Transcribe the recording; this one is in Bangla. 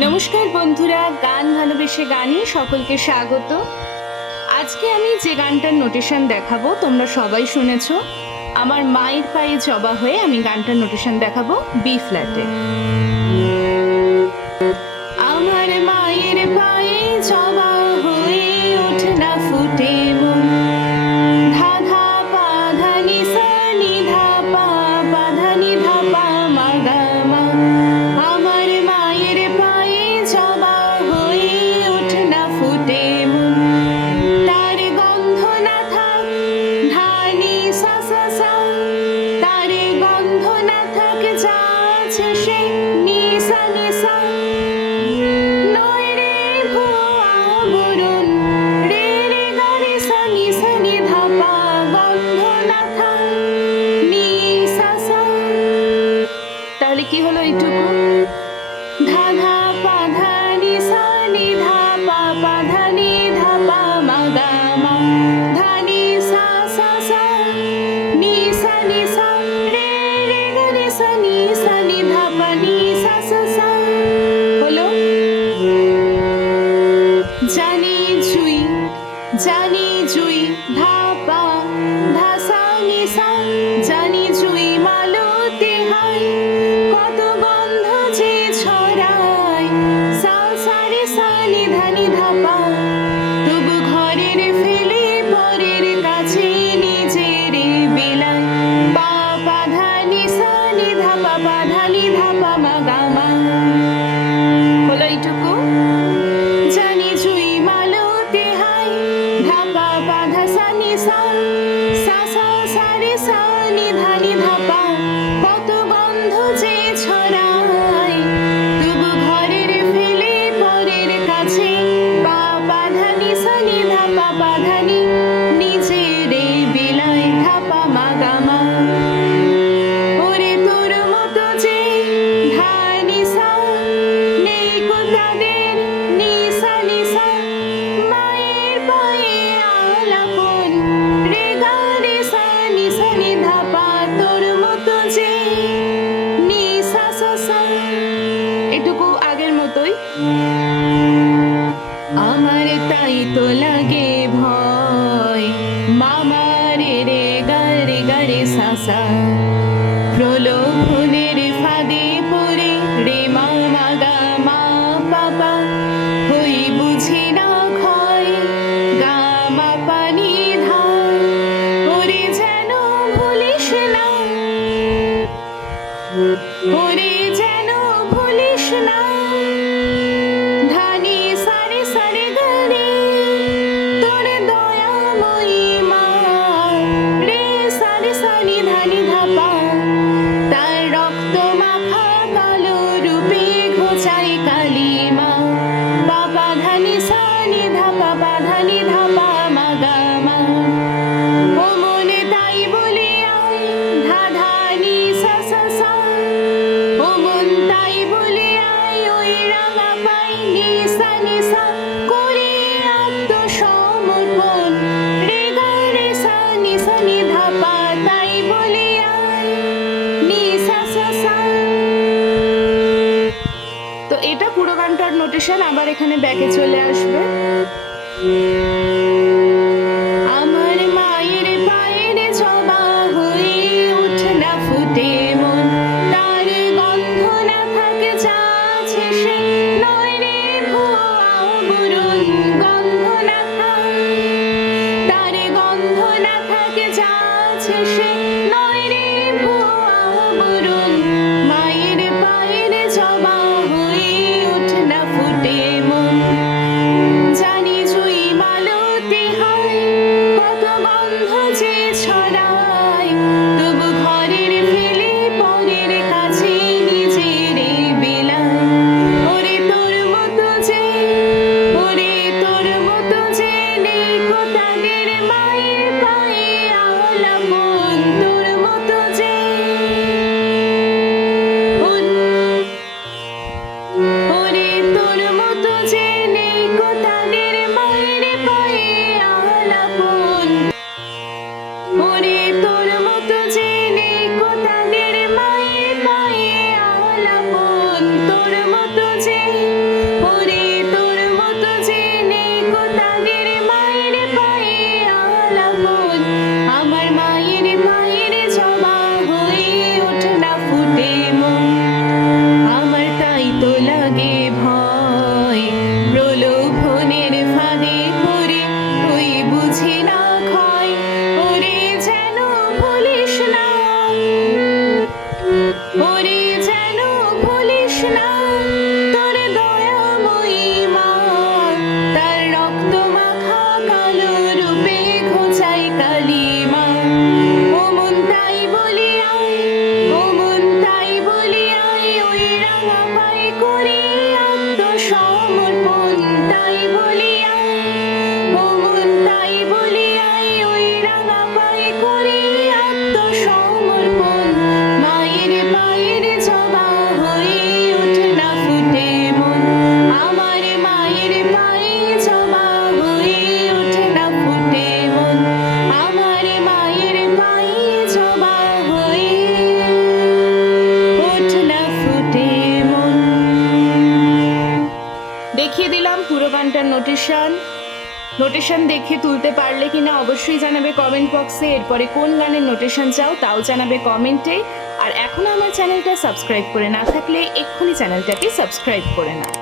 নমস্কার বন্ধুরা, গান ভালোবেসে গানে সকলকে স্বাগত। আজকে আমি যে গানটার নোটেশন দেখাবো তোমরা সবাই শুনেছো। আমার মায়ের পায়ে জবা হয়ে আমি গানটার নোটেশন দেখাবো বি ফ্ল্যাটে। আমার মায়ের পায়ে জবা হয়ে ওঠে না ফুটে মন, ধা ধা পা ধা নি সা নি ধা পা পা ধা নি ধা পা মা গা মা। আমার মায়ের পায়ে জবা হয়ে ওঠে না ফুটে মন, তার গন্ধ না থাক ধা নি সা সা সা, তার গন্ধ না থাক যা আছে সে নি সা নি সা। নয় রে ভুয়া বরুণ রে রে গা রে সা নি ধা পা, গন্ধ না থাক নি সা সা। তাহলে কি হলো এইটুকু? ধা ধা পা ধা নি সা নি ধা পা পা ধা নি ধা পা মা গা মা, ধা নি সা সা সা নি সা রে রে গা রে সা নি ধা পা নি সা সা সা। হলো জানি জুই জানি জুই ধা পা ধা সা নি সা, জানি জুই মালতে হায় কত গন্ধ যে ছড়ায় সা সা রে সা নি ধা পা। তবু ঘরের ফেলে পরের কাছে নিজের বিলায় পা পা ধা নি সা নি ধা পা পা ধা নি ধা পা মা গা মা। হলো এইটুকু? জানি জুই মালতে হায় ধা পা পা ধা সা নি সা, সা সা সা রে সা নি ধা পা, কত গন্ধ যে ছড়ায় তবু ঘরের ফেলে পরের কাছে পা পা ধা নি সা নি ধা পা পা ধা নি নিজের বিলায় ধা পা মা গা মা। ওরে তোর মতো যে ধা নি সা নেই কো তাদের নি সা মায়ের পায়ে আলাপন রে গা রে সা নি ধা পা, তোর মতো যে নি সা সা সা। এটুকু আগের মতোই। আমার তাই তো লাগে ভয় মামার রে গা রে সা সা, প্রলোভনের ফাঁদে পড়ে রে মা মা গা মা বাবা হই বুঝি না ক্ষয় গা মা পানি ধা। ওরে যেন ভুলিস না, ওরে যেন ভুলিস না ধানি সারে গারে তোর দয়াময়ী মা রে সারে সানি ধানি ধাপা, তার রক্ত মাখা কালো রূপে ঘোচাই কালী মা বাবা ধানি সানি ধাপা পা ধানি ধাপা মা গা মা। ও মনে তাই বলে আয় ধা ধানি সা সা সা, ও মন তাই বলে আয় ওই রাঙা পাই নি সা করে আত্মসমর্পণ রে গা রে সা নি ধা পা, তাই বলে আয় নি সা সা সা। তো এটা পুরো গানটার নোটেশন। আবার এখানে ব্যাকে চলে আসবে। আমার মায়ের পায়ের জবা হয়ে ওঠে না ফুটে মন, তার গন্ধ না থাকে যা আছে সে নয় রে ভুয়া বরুণ, গন্ধ না থাক তার গন্ধ না থাকে যা আছে সে নয় রে ভুয়া বরুণ। মায়ের পায়ের জবা হয়ে ওঠে না ফুটে মন, জানি জুই মালতে হায় দেখিয়ে দিলাম পুরো গানটার নোটেশন দেখে তুলতে পারলে কিনা অবশ্যই জানাবে কমেন্ট বক্সে। এরপরে কোন গানের নোটেশন চাও তাও জানাবে কমেন্টে। আর এখনো আমার চ্যানেলটা সাবস্ক্রাইব করে না থাকলে এক্ষুনি চ্যানেলটাকে সাবস্ক্রাইব করে নাও।